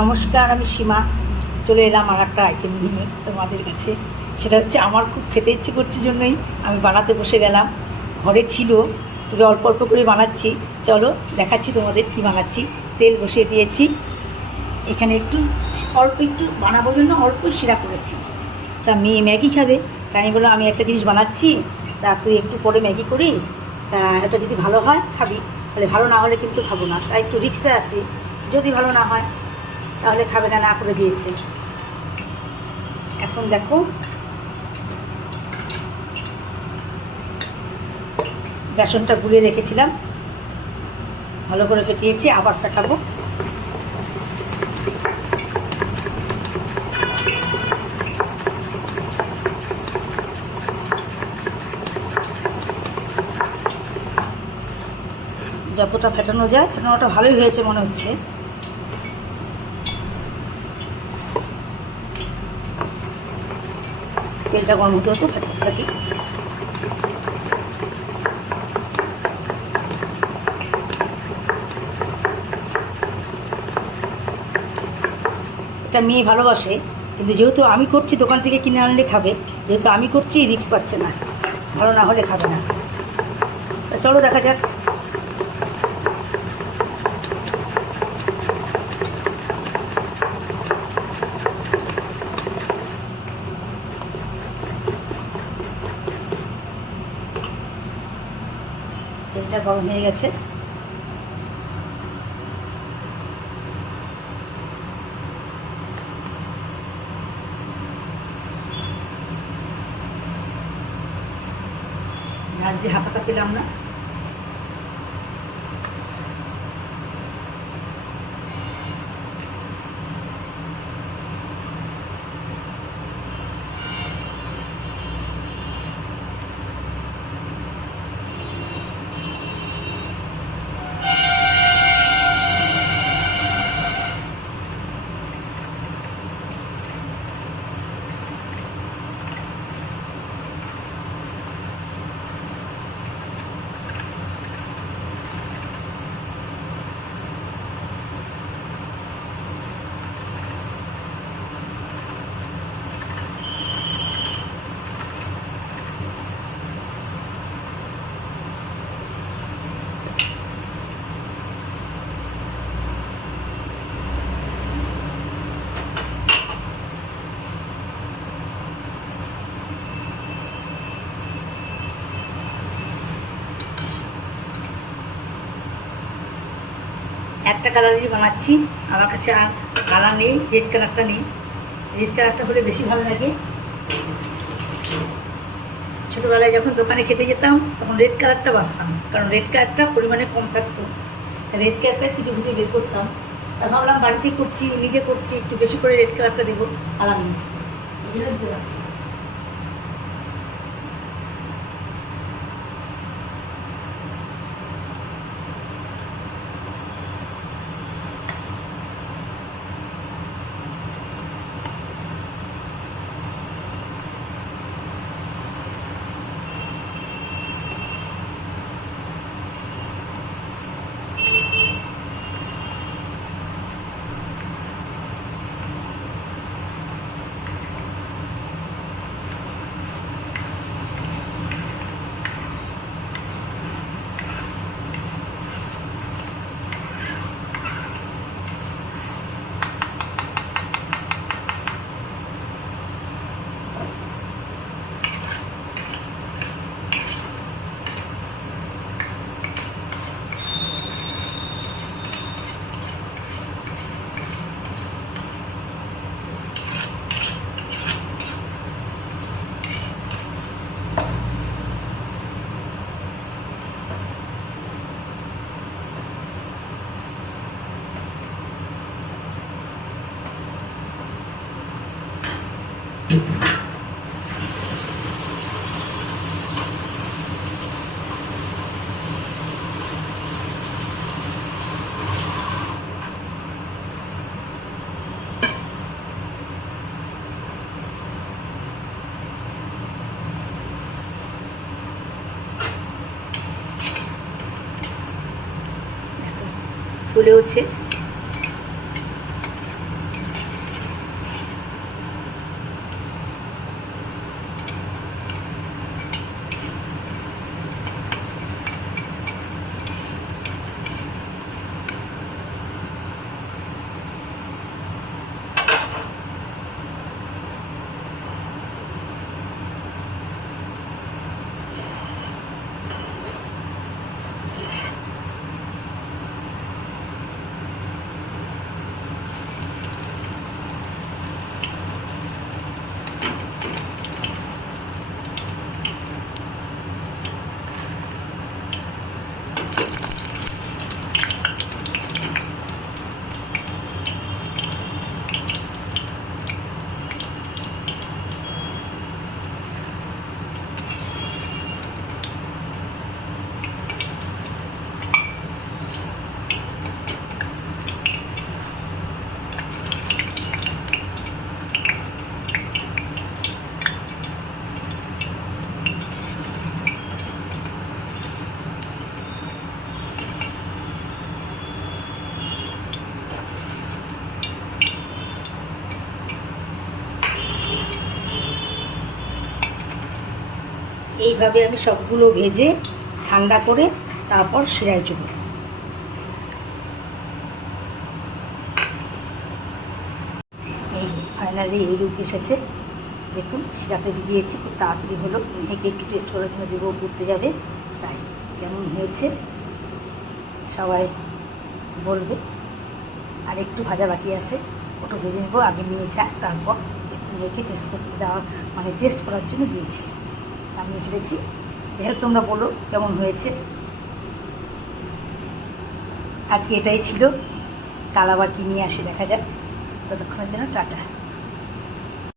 নমস্কার, আমি সীমা। চলে এলাম আর একটা আইটেম নিয়ে তোমাদের কাছে। সেটা হচ্ছে আমার খুব খেতে ইচ্ছে করছে জন্যই আমি বানাতে বসে গেলাম। ঘরে ছিল, তবে অল্প অল্প করে বানাচ্ছি। চলো, দেখাচ্ছি তোমাদের কি বানাচ্ছি। তেল বসিয়ে দিয়েছি। এখানে একটু অল্প একটু বানাবো জন্য অল্প শিরা করেছি। তা মেয়ে ম্যাগি খাবে। তাই আমি বললাম, আমি একটা জিনিস বানাচ্ছি। তা তুই একটু পরে ম্যাগি করি। তা এটা যদি ভালো হয়, খাবি। তাহলে ভালো না হলে কিন্তু খাব না। তাই একটু রিক্সে আছি। যদি ভালো না হয় তাহলে খাবে না না করে দিয়েছে। এখন দেখো। বেসনটা গুলে রেখেছিলাম। ভালো করে ফেটিয়েছি, আবার ফেটাবো। যতটা ফেটানো যায়, ফেটানোটা ভালোই হয়েছে মনে হচ্ছে। তেলটা গরম হতে হতো ফেটাতে থাকি এটা মেয়ে ভালোবাসে, কিন্তু যেহেতু আমি করছি দোকান থেকে কিনে আনলে খাবে, যেহেতু আমি করছি রিক্স পাচ্ছে না। ভালো না হলে খাবে না। তা চলো দেখা যাক তেলটা গরম হয়ে গেছে। ঝাঁঝি হাতাটা পেলাম না। একটা কালারই বানাচ্ছি, আমার কাছে আর কালার নেই রেড কালারটা নেই। রেড কালারটা হলে বেশি ভালো লাগে। ছোটোবেলায় যখন দোকানে খেতে যেতাম, তখন রেড কালারটা বাঁচতাম, কারণ রেড কালারটা পরিমাণে কম থাকতো। রেড কালারটা কিছু কিছু বের করতাম। তা ভাবলাম বাড়িতে করছি, নিজে করছি, একটু বেশি করে রেড কালারটা দেবো। কালার নেই দিতে পারছি ফুলেওছে এইভাবে আমি সবগুলো ভেজে ঠান্ডা করে তারপর শিরায় চুবো। এই ফাইনালি এই রূপ এসেছে। দেখুন, শিরাতে ভিজিয়েছি, খুব তাড়াতাড়ি হলো। মেয়েকে একটু টেস্ট করার জন্য দেবো, ঘুরতে যাবে। তাই, কেমন হয়েছে? সবাই বলবে। আর একটু ভাজা বাকি আছে। ওটা ভেজে নেব, আগে নিয়ে যাক তারপর একটু মেয়েকে টেস্ট করতে দেওয়া মানে টেস্ট করার জন্য দিয়েছি। আমি ফেলেছি। দেখো তোমরা বলো কেমন হয়েছে। আজকে এটাই ছিল। কাল আবার কি নিয়ে আসে দেখা যাক। ততক্ষণের জন্য টাটা।